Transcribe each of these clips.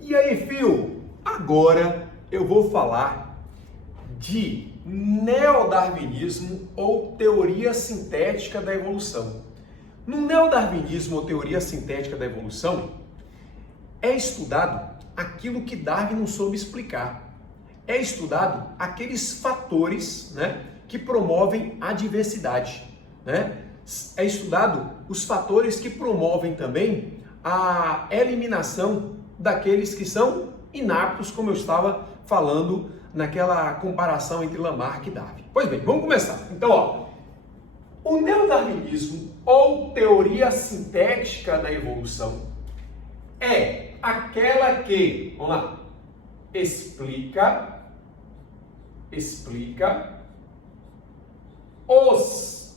E aí, fio? Agora eu vou falar de neodarwinismo ou teoria sintética da evolução. No neodarwinismo ou teoria sintética da evolução, é estudado aquilo que Darwin não soube explicar. É estudado aqueles fatores, que promovem a diversidade, É estudado os fatores que promovem também a eliminação daqueles que são inaptos, como eu estava falando naquela comparação entre Lamarck e Darwin. Pois bem, vamos começar. Então, o neodarwinismo ou teoria sintética da evolução é aquela que, vamos lá, explica os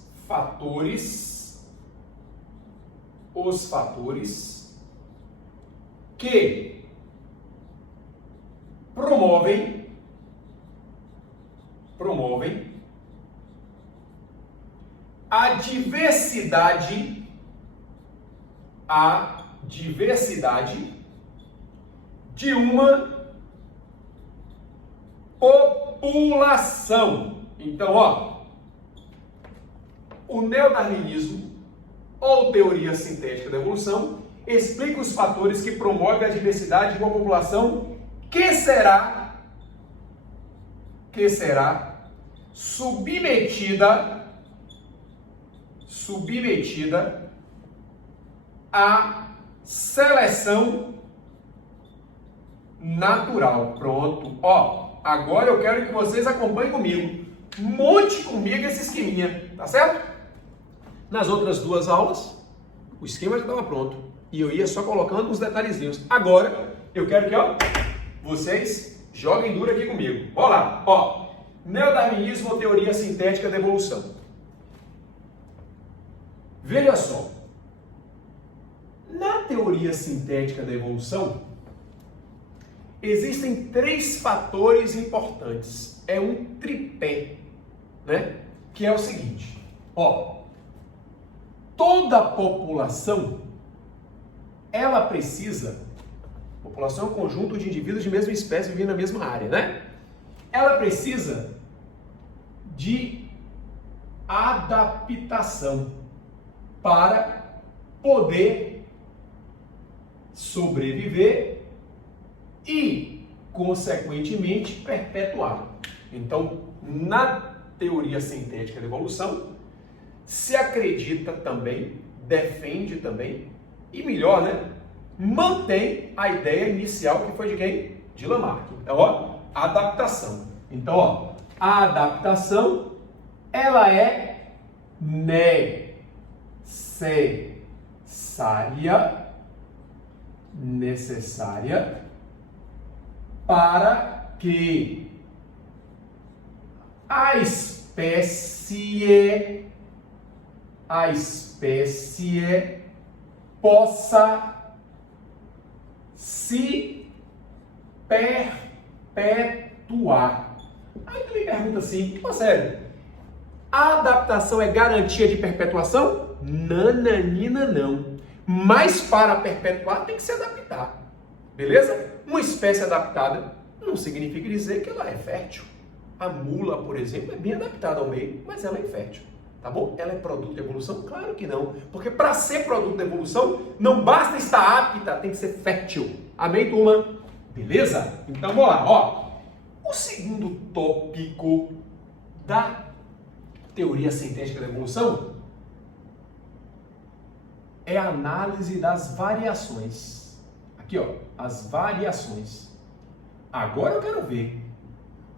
fatores que promovem a diversidade de uma população. Então, o neodarwinismo ou teoria sintética da evolução explica os fatores que promovem a diversidade de uma população que será submetida à seleção natural. Pronto. Agora eu quero que vocês acompanhem comigo. Monte comigo esse esqueminha, tá certo? Nas outras duas aulas, o esquema já estava pronto. E eu ia só colocando uns detalhezinhos. Agora, eu quero que, vocês joguem duro aqui comigo. Bora lá, neodarwinismo ou teoria sintética da evolução. Veja só. Na teoria sintética da evolução, existem três fatores importantes. É um tripé, que é o seguinte, toda população, ela precisa, população é um conjunto de indivíduos de mesma espécie vivendo na mesma área, Ela precisa de adaptação para poder sobreviver e, consequentemente, perpetuar. Então, na teoria sintética da evolução, se acredita também, defende também, e melhor, mantém a ideia inicial que foi de quem? De Lamarck. Então, adaptação. Então, a adaptação, ela é necessária para que a espécie possa se perpetuar. Aí tu me pergunta assim, sério, a adaptação é garantia de perpetuação? Nananina não. Mas para perpetuar tem que se adaptar. Beleza? Uma espécie adaptada não significa dizer que ela é fértil. A mula, por exemplo, é bem adaptada ao meio, mas ela é infértil. Tá bom? Ela é produto da evolução? Claro que não. Porque para ser produto da evolução, não basta estar apta, tem que ser fértil. Amém, turma? Beleza? Então, vamos lá. O segundo tópico da teoria sintética da evolução é a análise das variações. Aqui, as variações. Agora eu quero ver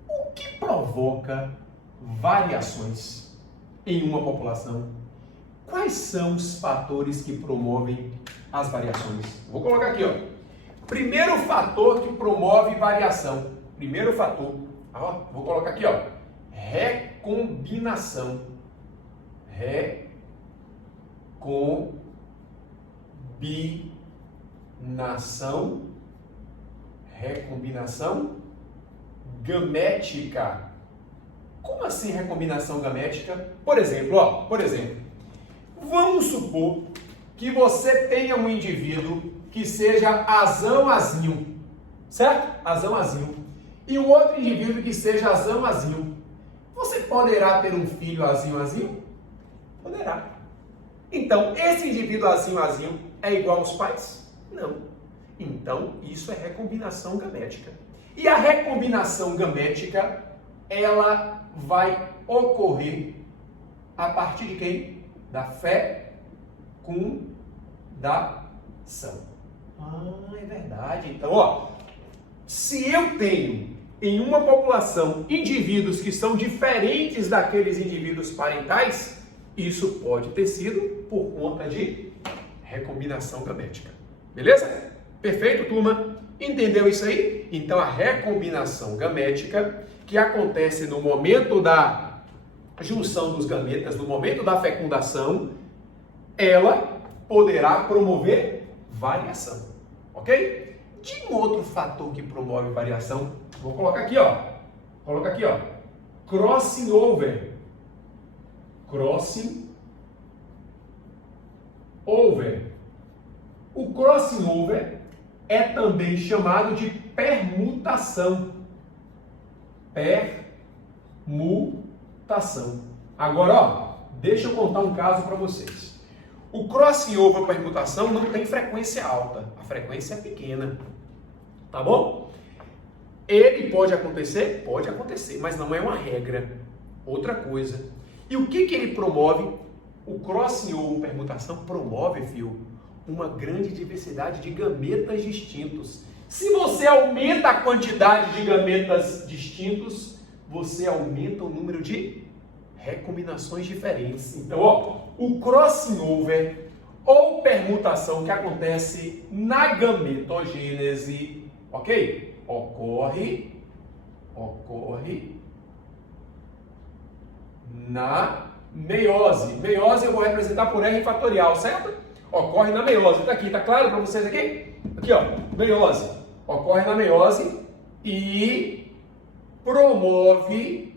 o que provoca variações em uma população. Quais são os fatores que promovem as variações? Vou colocar aqui, Primeiro fator que promove variação. Primeiro fator. Vou colocar aqui, recombinação. Recombinação gamética. Como assim recombinação gamética? Por exemplo, vamos supor que você tenha um indivíduo que seja azão-azinho. certo? Azão, azinho. E o outro indivíduo que seja azão, azinho. Você poderá ter um filho azinho, azinho? Poderá. Então, esse indivíduo azinho, azinho é igual aos pais? Não. Então, isso é recombinação gamética. E a recombinação gamética, ela vai ocorrer a partir de quem? Da fecundação. É verdade. Então, ó, se eu tenho em uma população indivíduos que são diferentes daqueles indivíduos parentais, isso pode ter sido por conta de recombinação gamética. Beleza? Perfeito, turma? Entendeu isso aí? Então, a recombinação gamética, que acontece no momento da junção dos gametas, no momento da fecundação, ela poderá promover variação, ok? De um outro fator que promove variação, vou colocar aqui, ó. Coloca aqui, ó. Crossing over. Crossing over. O crossing over é também chamado de permutação. Permutação. Agora, ó, deixa eu contar um caso para vocês. O crossing over permutação não tem frequência alta, a frequência é pequena, tá bom? Ele pode acontecer? Pode acontecer, mas não é uma regra. Outra coisa. E o que ele promove? O crossing over permutação promove, filho, uma grande diversidade de gametas distintos. Se você aumenta a quantidade de gametas distintos, você aumenta o número de recombinações diferentes. Então, ó, o crossing over ou permutação que acontece na gametogênese, ok? Ocorre na meiose. Meiose eu vou representar por R fatorial, certo? Ocorre na meiose. Tá aqui, tá claro para vocês aqui? Aqui, ó, meiose. Ocorre na meiose e promove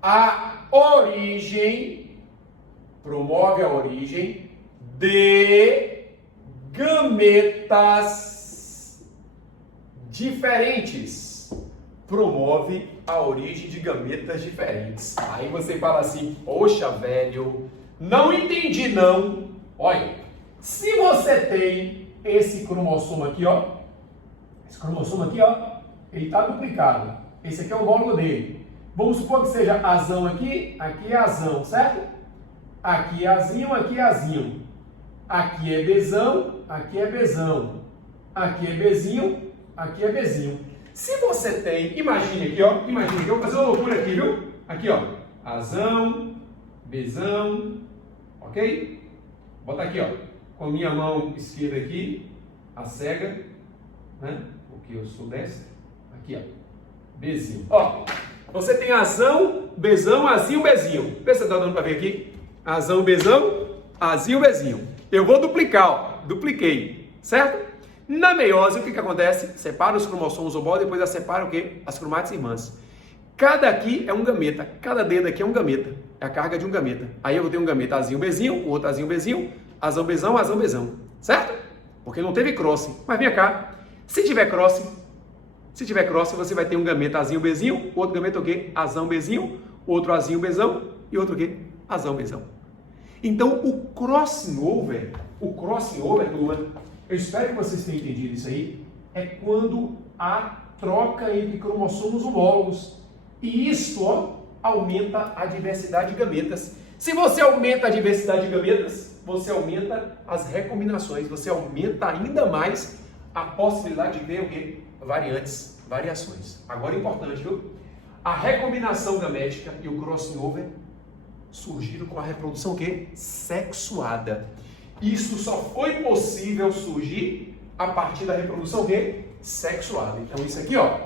a origem de gametas diferentes. Promove a origem de gametas diferentes. Aí você fala assim, poxa, velho, não entendi não. Olha, se você tem esse cromossomo aqui, ó, ele está duplicado. Esse aqui é o módulo dele. Vamos supor que seja azão aqui, aqui é azão, certo? Aqui é azinho, aqui é azinho. Aqui é bezão, aqui é bezão. Aqui é bezinho, aqui é bezinho. Se você tem, imagine aqui, ó, imagine que eu vou fazer uma loucura aqui, viu? Aqui, ó, azão, bezão, ok? Bota aqui, ó, com a minha mão esquerda aqui, a cega, né? Porque eu sou destro. Aqui, ó, bezinho. Ó, você tem azão, bezão, azinho, bezinho. Vê se tá dando para ver aqui. Azão, bezão, azinho, bezinho. Eu vou duplicar, ó, dupliquei, certo? Na meiose, o que acontece? Separa os cromossomos ovoides, depois separa o quê? As cromátides irmãs. Cada aqui é um gameta, cada dedo aqui é um gameta, é a carga de um gameta. Aí eu vou ter um gameta azinho, bezinho, o outro azinho, bezinho, azão, bezão, certo? Porque não teve crossing. Mas vem cá, se tiver crossing, você vai ter um gameta azinho, bezinho, outro gameta o quê? Azão, bezinho, outro azinho, bezão e outro o quê? Azão, bezão. Então, o crossing over, turma, eu espero que vocês tenham entendido isso aí, é quando há troca entre cromossomos homólogos. E isso, ó, aumenta a diversidade de gametas. Se você aumenta a diversidade de gametas, você aumenta as recombinações, você aumenta ainda mais a possibilidade de ter o quê? Variações. Agora, importante, viu? A recombinação gamética e o crossing over surgiram com a reprodução o quê? Sexuada. Isso só foi possível surgir a partir da reprodução sexuada. Então isso aqui, ó,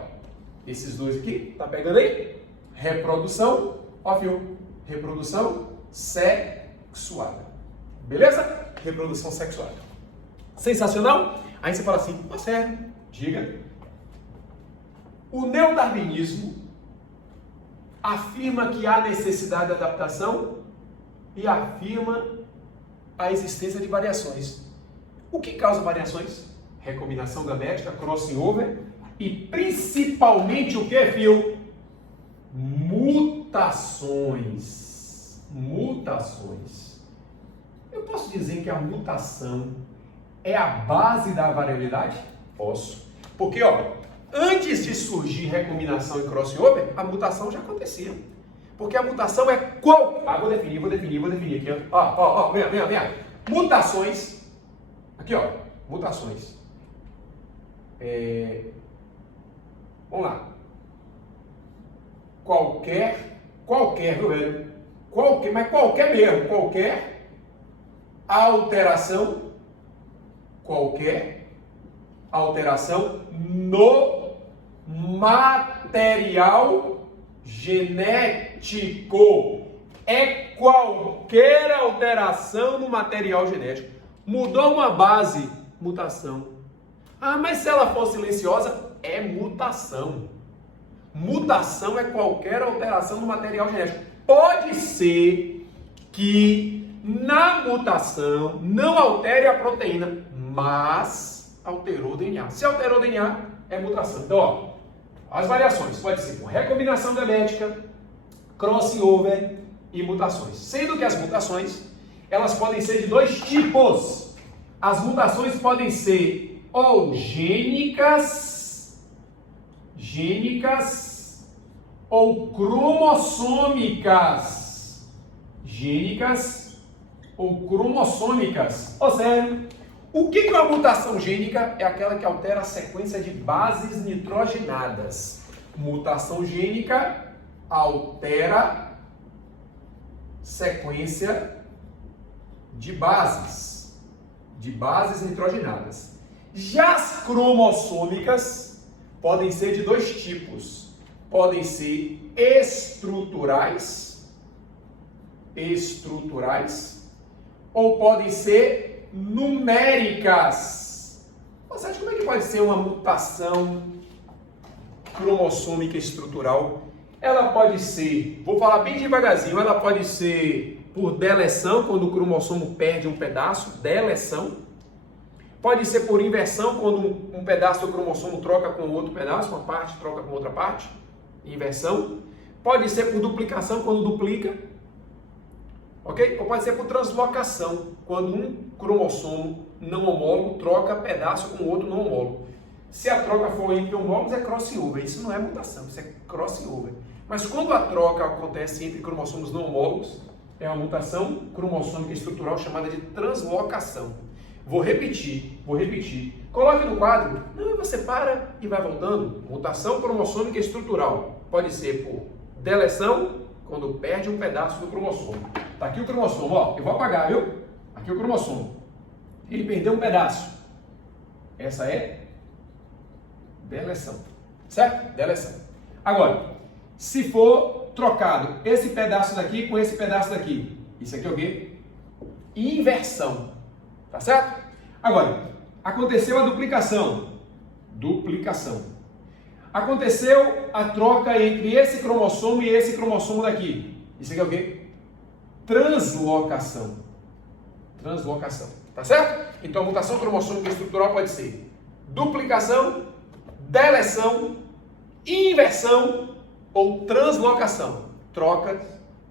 esses dois aqui, tá pegando aí? Reprodução, ó, fio, reprodução sexuada. Beleza? Reprodução sexuada. Sensacional? Aí você fala assim, ó, sério, diga. O neodarwinismo afirma que há necessidade de adaptação e afirma a existência de variações. O que causa variações? Recombinação gamética, crossing over e principalmente o que, filho? Mutações. Mutações. Eu posso dizer que a mutação é a base da variabilidade? Posso. Porque, ó, antes de surgir recombinação e crossing over, a mutação já acontecia. Porque a mutação é qual? Vou definir aqui, ó. Vem. Mutações. Aqui, ó. Mutações. Vamos lá. Qualquer, viu, velho? Mas qualquer mesmo. Qualquer alteração no material genético. É qualquer alteração no material genético. Mudou uma base, mutação. Ah, mas se ela for silenciosa, é mutação. Mutação é qualquer alteração no material genético. Pode ser que na mutação não altere a proteína, mas alterou o DNA. Se alterou o DNA, é mutação. Então, ó, as variações pode ser com recombinação gamética, crossing over e mutações. Sendo que as mutações, elas podem ser de dois tipos. As mutações podem ser ou gênicas ou cromossômicas. Gênicas ou cromossômicas. Ou seja, o que é uma mutação gênica? É aquela que altera a sequência de bases nitrogenadas. Mutação gênica altera sequência de bases nitrogenadas. Já as cromossômicas podem ser de dois tipos. Podem ser estruturais ou podem ser numéricas. Você acha como é que pode ser uma mutação cromossômica estrutural? Ela pode ser, vou falar bem devagarzinho, ela pode ser por deleção, quando o cromossomo perde um pedaço, deleção. Pode ser por inversão, quando um pedaço do cromossomo troca com outro pedaço, uma parte troca com outra parte, inversão. Pode ser por duplicação, quando duplica. Ok? Ou pode ser por translocação, quando um cromossomo não homólogo troca pedaço com outro não homólogo. Se a troca for entre homólogos, é crossover. Isso não é mutação, isso é crossover. Mas quando a troca acontece entre cromossomos não homólogos, é uma mutação cromossômica estrutural chamada de translocação. Vou repetir. Coloque no quadro. Não, você para e vai voltando. Mutação cromossômica estrutural. Pode ser por deleção, quando perde um pedaço do cromossomo. Tá aqui o cromossomo, ó. Eu vou apagar, viu? Aqui o cromossomo. Ele perdeu um pedaço. Essa é deleção. Certo? Deleção. Agora, se for trocado esse pedaço daqui com esse pedaço daqui, isso aqui é o quê? Inversão. Tá certo? Agora, aconteceu a duplicação. Aconteceu a troca entre esse cromossomo e esse cromossomo daqui. Isso aqui é o quê? Translocação. Tá certo? Então, a mutação cromossômica estrutural pode ser duplicação, deleção, inversão ou translocação. Trocas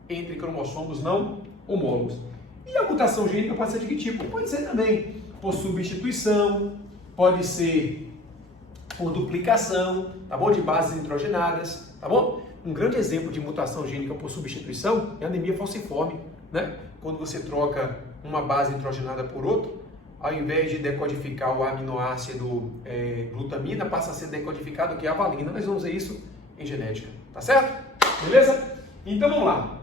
entre cromossomos não homólogos. E a mutação gênica pode ser de que tipo? Pode ser também por substituição, pode ser por duplicação, tá bom? De bases nitrogenadas, tá bom? Um grande exemplo de mutação gênica por substituição é a anemia falciforme, né? Quando você troca uma base nitrogenada por outro, ao invés de decodificar o aminoácido glutamina, passa a ser decodificado que é a valina. Nós vamos ver isso em genética, tá certo? Beleza? Então vamos lá.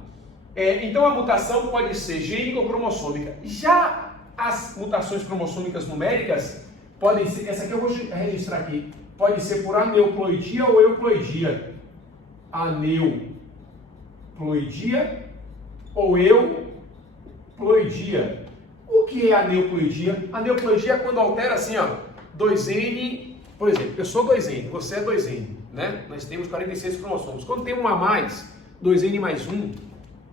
Então a mutação pode ser gênica ou cromossômica. Já as mutações cromossômicas numéricas podem ser, essa aqui eu vou registrar aqui, pode ser por aneuploidia ou euploidia. Aneuploidia ou euploidia. O que é aneuploidia? Aneuploidia é quando altera assim, ó, 2N, por exemplo, eu sou 2N, você é 2N, né? Nós temos 46 cromossomos. Quando tem um a mais, 2N mais 1,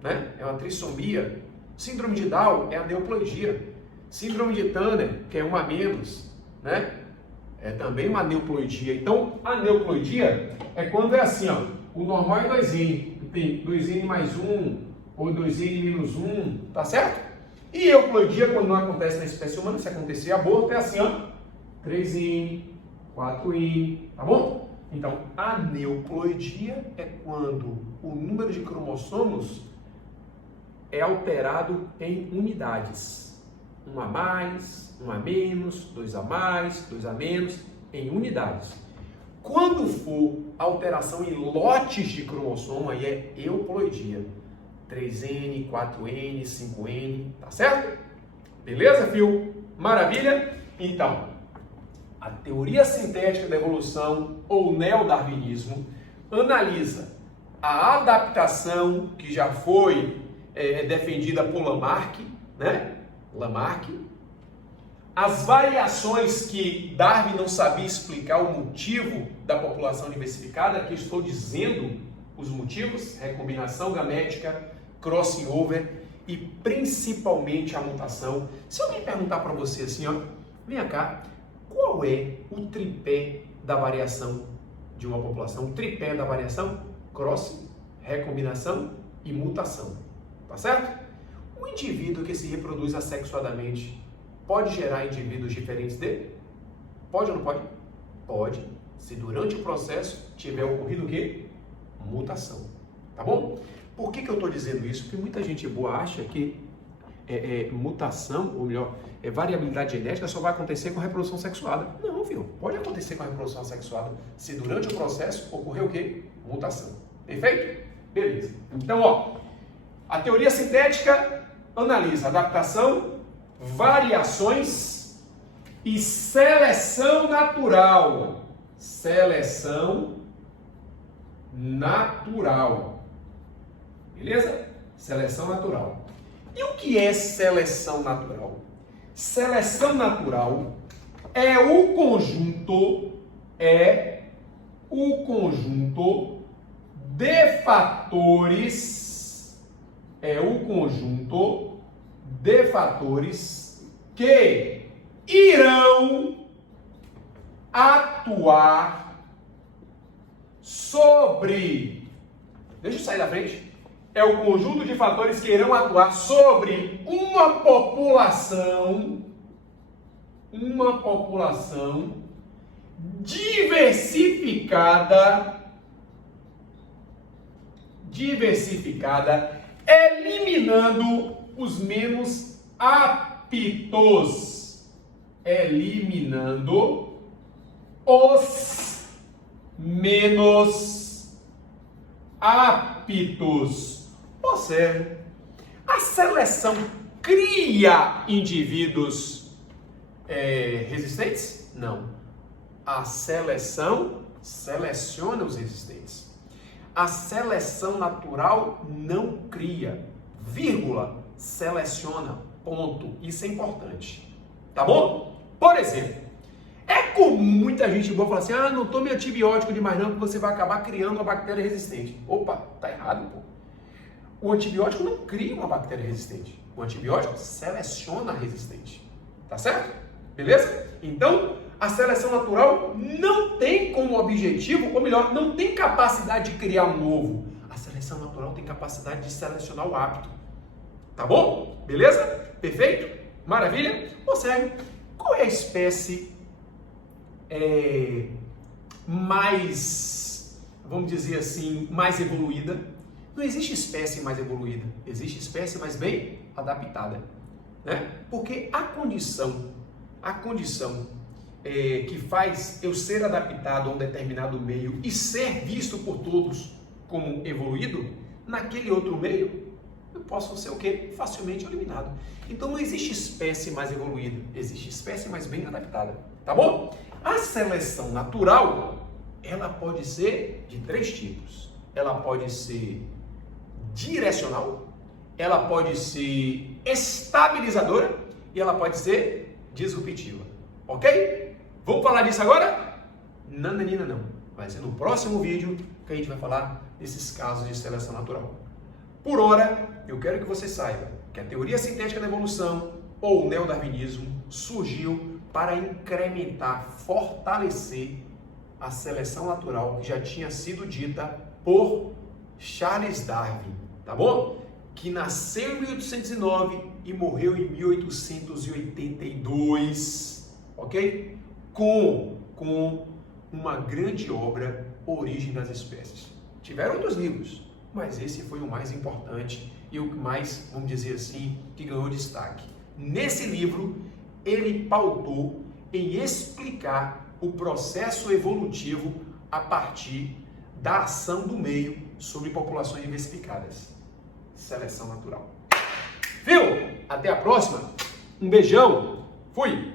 né? É uma trissomia. Síndrome de Down é aneuploidia. Síndrome de Turner, que é 1 a menos, né? É também uma aneuploidia. Então, a aneuploidia é quando é assim, ó, o normal é 2N, tem 2N mais 1 ou 2N menos 1, tá certo? E euploidia, quando não acontece na espécie humana, se acontecer aborto, é assim, ó, 3N, 4N, tá bom? Então, a aneuploidia é quando o número de cromossomos é alterado em unidades. 1 a mais, 1 a menos, 2 a mais, 2 a menos, em unidades. Quando for alteração em lotes de cromossomo, aí é euploidia. 3N, 4N, 5N, tá certo? Beleza, fio? Maravilha? Então, a teoria sintética da evolução, ou neodarwinismo, analisa a adaptação que já foi defendida por Lamarck, né? Lamarck, as variações que Darwin não sabia explicar o motivo da população diversificada, aqui estou dizendo os motivos, recombinação gamética, crossing over e principalmente a mutação. Se alguém perguntar para você assim, ó, vem cá, qual é o tripé da variação de uma população? O tripé da variação? Crossing, recombinação e mutação, tá certo? Um indivíduo que se reproduz assexuadamente pode gerar indivíduos diferentes dele? Pode ou não pode? Pode, se durante o processo tiver ocorrido o quê? Mutação, tá bom? Por que eu estou dizendo isso? Porque muita gente boa acha que mutação, ou melhor, variabilidade genética só vai acontecer com a reprodução sexuada. Não, filho, pode acontecer com a reprodução sexuada se durante o processo ocorrer o quê? Mutação. Perfeito? Beleza. Então, ó, a teoria sintética analisa adaptação, variações e seleção natural. Seleção natural. Beleza? Seleção natural. E o que é seleção natural? Seleção natural é o conjunto de fatores que irão atuar sobre, deixa eu sair da frente, é o conjunto de fatores que irão atuar sobre uma população diversificada, eliminando os menos aptos, eliminando os menos aptos. Observe, a seleção cria indivíduos resistentes? Não. A seleção seleciona os resistentes. A seleção natural não cria, vírgula, seleciona, ponto. Isso é importante, tá bom? Por exemplo, é comum muita gente boa falar assim, não tome antibiótico demais não, que você vai acabar criando uma bactéria resistente. Opa, tá errado, pô. O antibiótico não cria uma bactéria resistente. O antibiótico seleciona a resistente, tá certo? Beleza? Então, a seleção natural não tem como objetivo, ou melhor, não tem capacidade de criar um novo. A seleção natural tem capacidade de selecionar o hábito. Tá bom? Beleza? Perfeito? Maravilha? Observe, qual é a espécie mais, vamos dizer assim, mais evoluída? Não existe espécie mais evoluída, existe espécie mais bem adaptada, né? Porque a condição que faz eu ser adaptado a um determinado meio e ser visto por todos como evoluído, naquele outro meio, eu posso ser o quê? Facilmente eliminado. Então não existe espécie mais evoluída, existe espécie mais bem adaptada, tá bom? A seleção natural, ela pode ser de 3 tipos. Ela pode ser direcional, ela pode ser estabilizadora e ela pode ser disruptiva, ok? Vamos falar disso agora? Nananina não, vai ser no próximo vídeo que a gente vai falar desses casos de seleção natural. Por hora, eu quero que você saiba que a teoria sintética da evolução, ou neodarwinismo surgiu para incrementar, fortalecer a seleção natural que já tinha sido dita por Charles Darwin, tá bom? Que nasceu em 1809 e morreu em 1882, ok? Com uma grande obra, Origem das Espécies. Tiveram outros livros, mas esse foi o mais importante e o que mais, vamos dizer assim, que ganhou destaque. Nesse livro, ele pautou em explicar o processo evolutivo a partir da ação do meio sobre populações diversificadas. Seleção natural. Viu? Até a próxima. Um beijão. Fui.